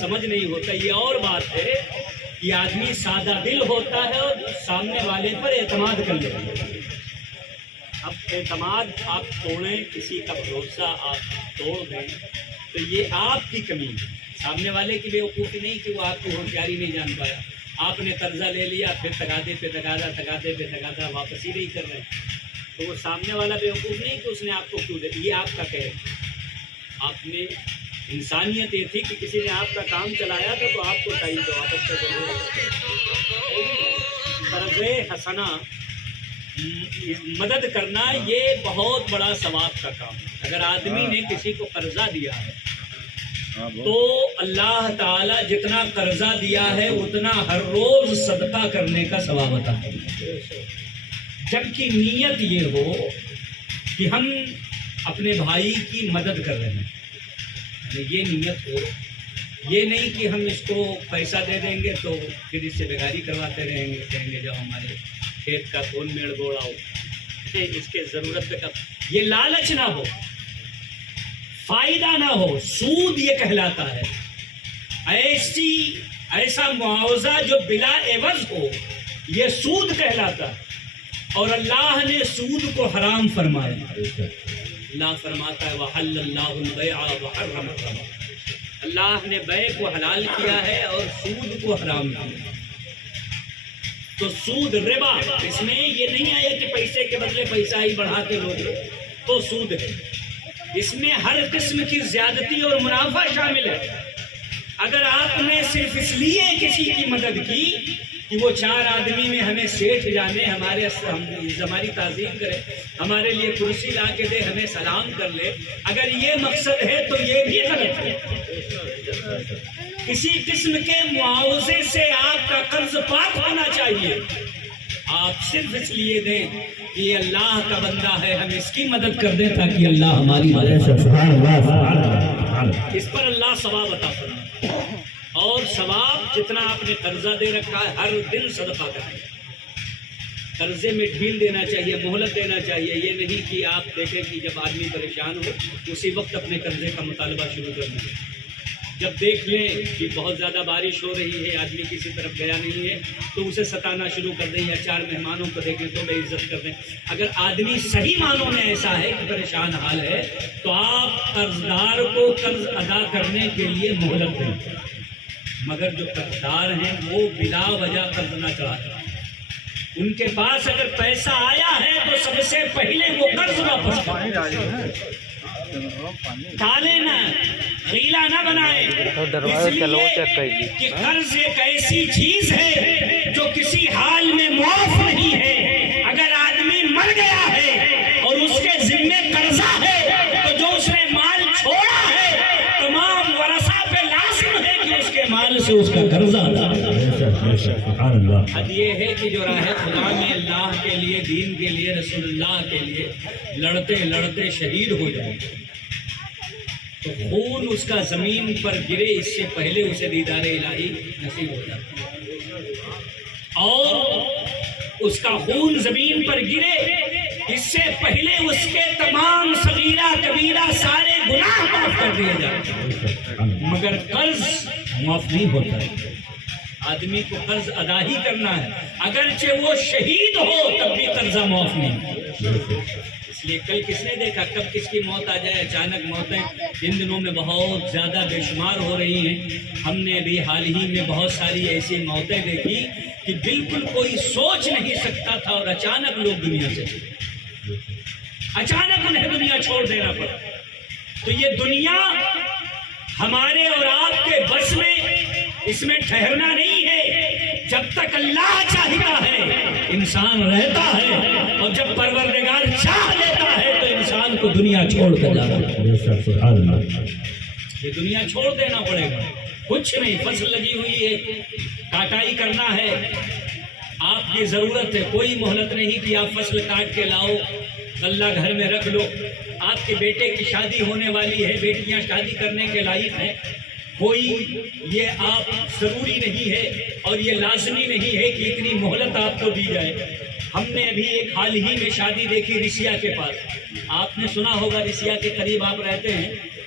سمجھ نہیں ہوتا. یہ اور بات ہے کہ آدمی سادہ دل ہوتا ہے اور سامنے والے پر اعتماد کر لیتا ہے. اب اعتماد آپ توڑیں, کسی کا بھروسہ آپ توڑ دیں تو یہ آپ کی کمی ہے, سامنے والے کی بیوقوفی نہیں کہ وہ آپ کی ہوشیاری نہیں جان پایا. آپ نے قرضہ لے لیا, پھر تقاضے پہ تقاضا واپس ہی نہیں کر رہے, تو وہ سامنے والا بیوقوف نہیں کہ اس نے آپ کو کیوں دے. یہ آپ کا کہے, آپ نے انسانیت یہ تھی کہ کسی نے آپ کا کام چلایا تھا تو آپ کو چاہیے تو واپس کر دیں. قرض حسنہ مدد کرنا یہ بہت بڑا ثواب کا کام ہے. اگر آدمی نے کسی کو قرضہ دیا ہے تو اللہ تعالیٰ جتنا قرضہ دیا ہے اتنا ہر روز صدقہ کرنے کا ثواب عطا کرتا ہے. جبکہ نیت یہ ہو کہ ہم اپنے بھائی کی مدد کر رہے ہیں, یہ نیت ہو. یہ نہیں کہ ہم اس کو پیسہ دے دیں گے تو پھر اس سے بیگاری کرواتے رہیں گے, کہیں گے جاؤ ہمارے کھیت کا کون میڑ گوڑاؤ, اس کے ضرورت پہ کب. یہ لالچ نہ ہو, فائدہ نہ ہو, سود یہ کہلاتا ہے. ایسا معاوضہ جو بلا عوض ہو یہ سود کہلاتا ہے. اور اللہ نے سود کو حرام فرمایا. اللہ فرماتا ہے وَحَلَّ اللَّهُ الْبَيْعَ وَحَرَّمَ الرِّبَا, اللہ نے بیع کو حلال کیا ہے اور سود کو حرام کیا. تو سود ربا, اس میں یہ نہیں آیا کہ پیسے کے بدلے پیسہ ہی بڑھا کے لوگ, تو سود ہے. اس میں ہر قسم کی زیادتی اور منافع شامل ہے. اگر آپ نے صرف اس لیے کسی کی مدد کی کہ وہ 4 آدمی میں ہمیں سیٹھ جانے, ہماری تعظیم کرے, ہمارے لیے کرسی لا کے دے, ہمیں سلام کر لے, اگر یہ مقصد ہے تو یہ بھی غلط ہے. کسی قسم کے معاوضے سے آپ کا قرض پاک ہونا چاہیے. آپ صرف اس لیے دیں کہ یہ اللہ کا بندہ ہے, ہم اس کی مدد کر دیں تاکہ اللہ ہماری مدد کرے. اس پر اللہ ثواب عطا فرمائے. اور ثواب جتنا آپ نے قرضہ دے رکھا ہے ہر دن صدقہ کریں. قرضے میں ڈھیل دینا چاہیے, مہلت دینا چاہیے. یہ نہیں کہ آپ دیکھیں کہ جب آدمی پریشان ہو اسی وقت اپنے قرضے کا مطالبہ شروع کر دیں. جب دیکھ لیں کہ بہت زیادہ بارش ہو رہی ہے, آدمی کسی طرف گیا نہیں ہے, تو اسے ستانا شروع کر دیں, یا 4 مہمانوں کو دیکھیں تو بے عزت کر دیں. اگر آدمی صحیح معنوں میں ایسا ہے کہ پریشان حال ہے تو آپ قرضدار کو قرض ادا کرنے کے لیے مہلت دیں. مگر جو قرضدار ہیں وہ بلا وجہ قرض نہ چڑھاتے. ان کے پاس اگر پیسہ آیا ہے تو سب سے پہلے وہ قرض واپس کریں. ڈالے نہ, حیلہ نہ بنائے. اس لیے کہ قرض ایک ایسی چیز ہے جو کسی حال میں معاف نہیں ہے. اگر آدمی مر گیا ہے اور اس کے ذمے قرضہ ہے تو جو اس نے مال چھوڑا ہے تمام ورثہ پہ لازم ہے کہ اس کے مال سے اس کا قرضہ ادا کرے. حد یہ ہے کہ جو راہ خدا میں اللہ کے لیے, دین کے لیے, رسول اللہ کے لیے لڑتے لڑتے شہید ہو جائے تو خون اس کا زمین پر گرے اس سے پہلے اسے دیدار الہی نصیب ہو جاتا ہے. اور اس کا خون زمین پر گرے اس سے پہلے اس کے تمام صغیرہ کبیرہ سارے گناہ معاف کر دیے جاتے ہیں. مگر قرض معاف نہیں ہوتا ہے. آدمی کو قرض ادا ہی کرنا ہے, اگرچہ وہ شہید ہو تب بھی قرضہ معاف نہیں. اس لیے کل کس نے دیکھا کب کس کی موت آ جائے. اچانک موتیں ان دنوں میں بہت زیادہ بے شمار ہو رہی ہیں. ہم نے ابھی حال ہی میں بہت ساری ایسی موتیں دیکھی کہ بالکل کوئی سوچ نہیں سکتا تھا, اور اچانک لوگ دنیا سے اچانک انہیں دنیا چھوڑ دینا پڑا. تو یہ دنیا ہمارے اور آپ کے بس میں, اس میں ٹھہرنا نہیں ہے. جب تک اللہ چاہتا ہے انسان رہتا ہے, اور جب پروردگار چاہ لیتا ہے تو انسان کو دنیا چھوڑ کر جاتا ہے. یہ دنیا چھوڑ دینا پڑے گا. کچھ نہیں, فصل لگی ہوئی ہے, کاٹائی کرنا ہے, آپ کی ضرورت ہے. کوئی مہلت نہیں کہ آپ فصل کاٹ کے لاؤ, غلہ گھر میں رکھ لو. آپ کے بیٹے کی شادی ہونے والی ہے, بیٹیاں شادی کرنے کے لائق ہیں. کوئی یہ آپ ضروری نہیں ہے اور یہ لازمی نہیں ہے کہ اتنی مہلت آپ کو دی جائے. ہم نے ابھی ایک حال ہی میں شادی دیکھی رسیا کے پاس. آپ نے سنا ہوگا رسیا کے قریب آپ رہتے ہیں,